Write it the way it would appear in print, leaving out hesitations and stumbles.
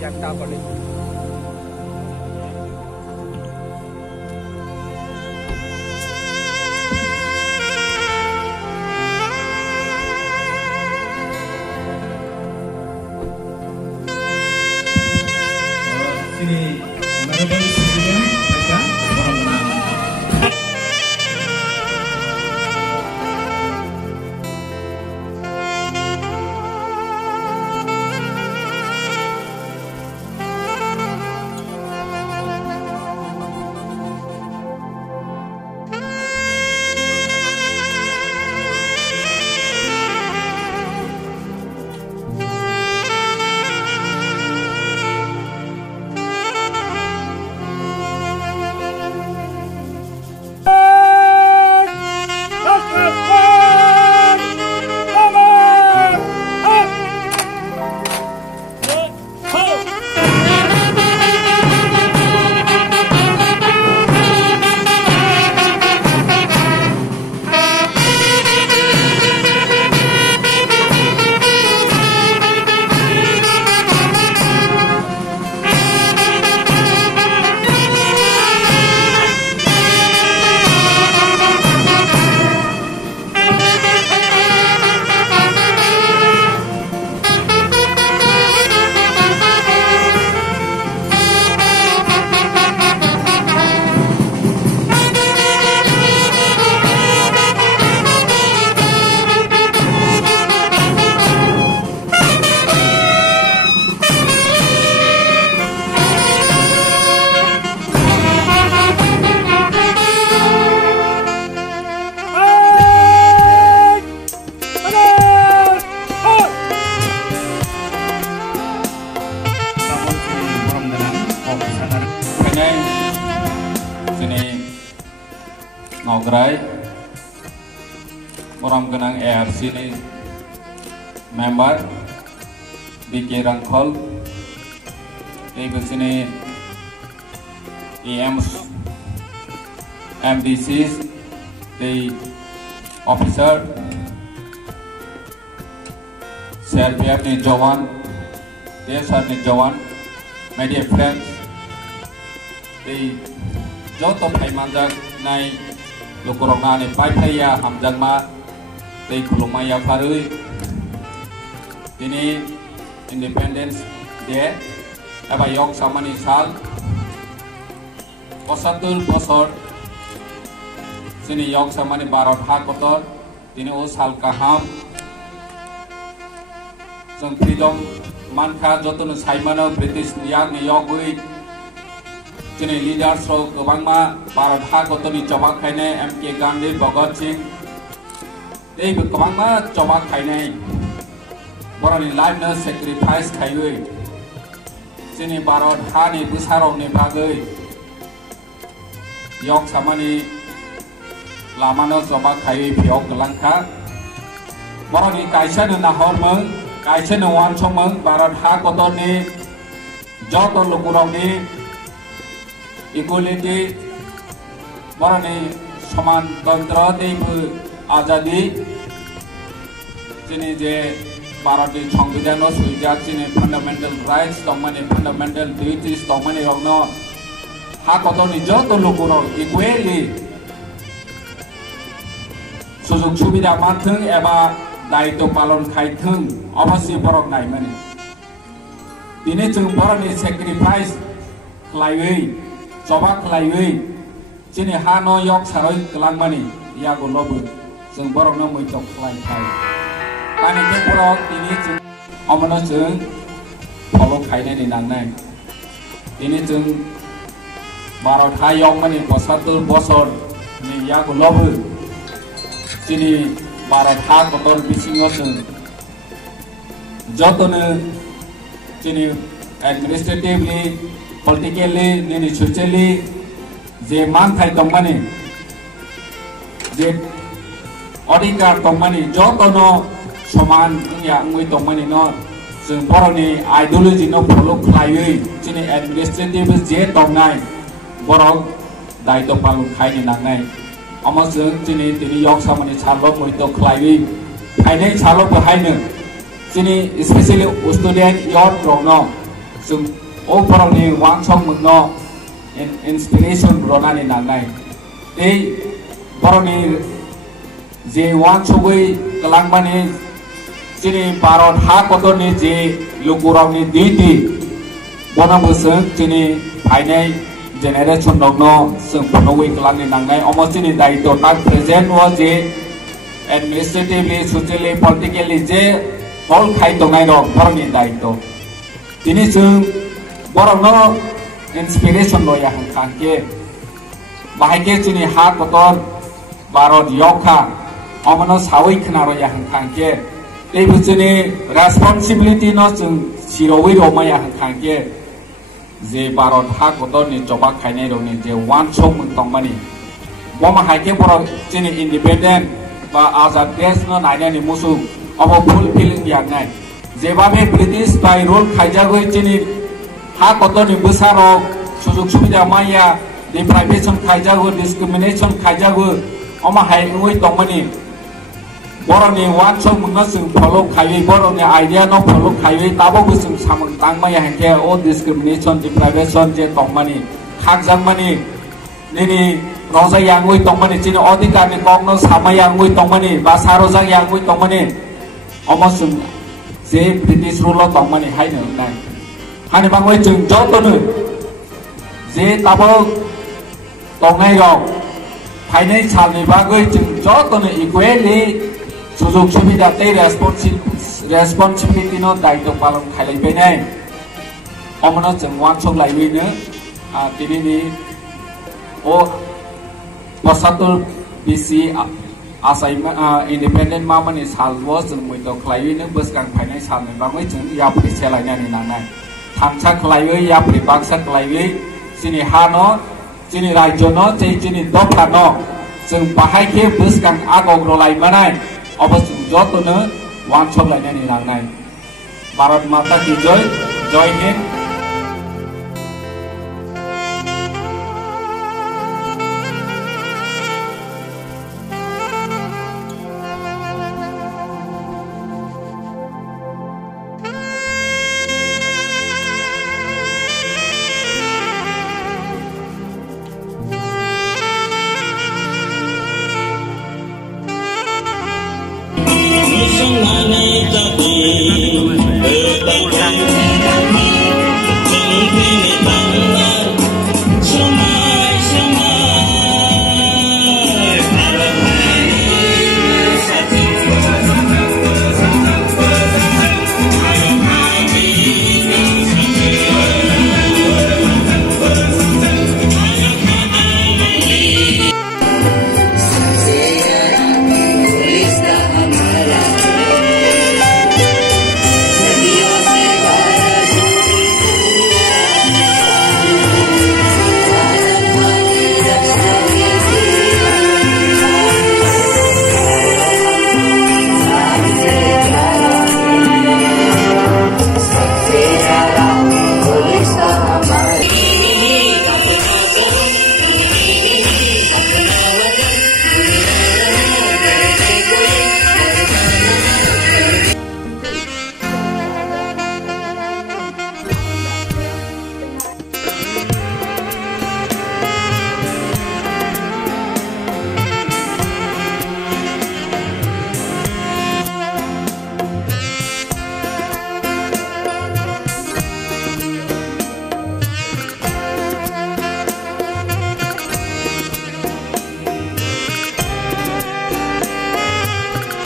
yang tahu kali. Sini, honorable citizen, mereka mohon menang. Ngograi orang kenang ARC ni member BK Rangkol di sini EMs MDCs di officer CRPF ni Jawan DSR ni Jawan media friends di joto pai manjak nai Lukurona ni pai ya hamjang ma tei kulumaya farui ini Independence Day eba yok samani sal posatul bosor sini yok samani barot ha kotor ini o sal kaham jeng freedom manka jotun saimano British yak ni yok ui Sini leaders ro gobang ma Bharat ha gotoni jobak khaine MK Gandhi Bhagat Singh ei gobang ma jobak khaine borani life na sacrifice khaiui sini Bharat ha ni busarong ni bagai yok samani lamano jobak khai phiok langkha borani kaisa na hormang kaisa na wan chomang Bharat ha gotoni joto lukurong ni equality borani saman tantra teibu azadi sini je Bharati সংবিধান switcher sini fundamental rights tomani fundamental duties tomani rogno ha kotoni joto lukuro equally sujog subida manthung eba daito palon khaithung obasi borok nai mani dini jeng borani sacrifice khlaiui Coba kelaiui, sini hano yok saroi kelang mani, ia golobu, seng borok na mui cok kelai kai. Pani ke borok ini jeng, omono jeng, polok kai ni nang nang. Ini jeng, barot hayong mani posatul bosor, ni ia golobu, sini barot ha kotor bisingo jeng. Jotone, sini administratively. Politically, nini socially, je manthai tongmani, je odikar tongmani, joto no saman ya ngui tongmani no, jeng boroni ideology no follow khlaiui, sini administrative je tongnai, borok daito palung khai ni nangnai, amo jeng sini tini yok samani chalok mui to khlaiui, khainai chalok bahainu, sini especially student yok rongno. जों ओ बरंनि वानसं mono inspiration रनानि नांनाय ए बरंनि जे वानसंबै कलांबानि जोंनि भारत हा गदरनि जे लुगुरावनि दी बनाबोसों जोंनि फाइनाय जेनेरेशन दंनो जों बनोबै कलांनि नांनाय अमो जोंनि दायित्व ता प्रेजेंट व जे administratively socially politically जे हल खाय दंनाय दं बरंनि दायित्व दिनै जों बरंनो inspiration लया हांखांके बाहायके जोंनि हा गदर भारत यखा अमनो सावै खोना रया हांखांके ए बुझने responsibility न जों सिरवै रमाया हांखांके जे भारत हा गदरनि जबा खायनाय दंनि जे वानसं मोनतंमानि बमा हायके बर जोंनि independent बा आजाद देश न नायनानि मुसु अब फुलफिलिंग यानाय जेबाबे ब्रिटिश बाय रुल खायजागै जोंनि हा गदरनि बोसाराव सुजुग सुबिदा माया deprivation खायजागो discrimination खायजागो अमा हायङै दंमानि बरंनि वानसं मोननो जों फलो खायै बरंनि आइडिया न फलो खायै ताबो जों सामों तांमाया हांके ओ discrimination deprivation जे दंमानि खागजांमानि निनि रजायांगै दंमानि जिनि अधिकारनि कगनो सामायांगै दंमानि बा सारोजायांगै दंमानि अमसुं जे ब्रिटिश रुल दंमानि हायनो नाय हानि बाङै जों जतनो जे ताबो दंनाय रं फाइनाय सालनि बागै जों जतनो इक्वेलि सुजुग सुबिदा ते रेस्पॉन्सिबिलिटी नो दायित्व पालन खालायबायनाय अमनो जों वानसं लायबैनो दिनैनि ओ 75 बिसि आसाम इंडिपेंडेंट मामानि सालवो जों मैद खालायबैनो बोसगां फाइनाय सालनि बागै जों याफ्रि सेलायनानै नानाय थामसा खालायबै याफ्रि बाक्सा खालायबै जोंनि हा न जोंनि राज्य न जोंनि दफा न जों बाहायके बोसगां आगग्र लायमानाय अब जों जतनो वानसं लायनानै नांनाय भारत माता की जय जय हिंद।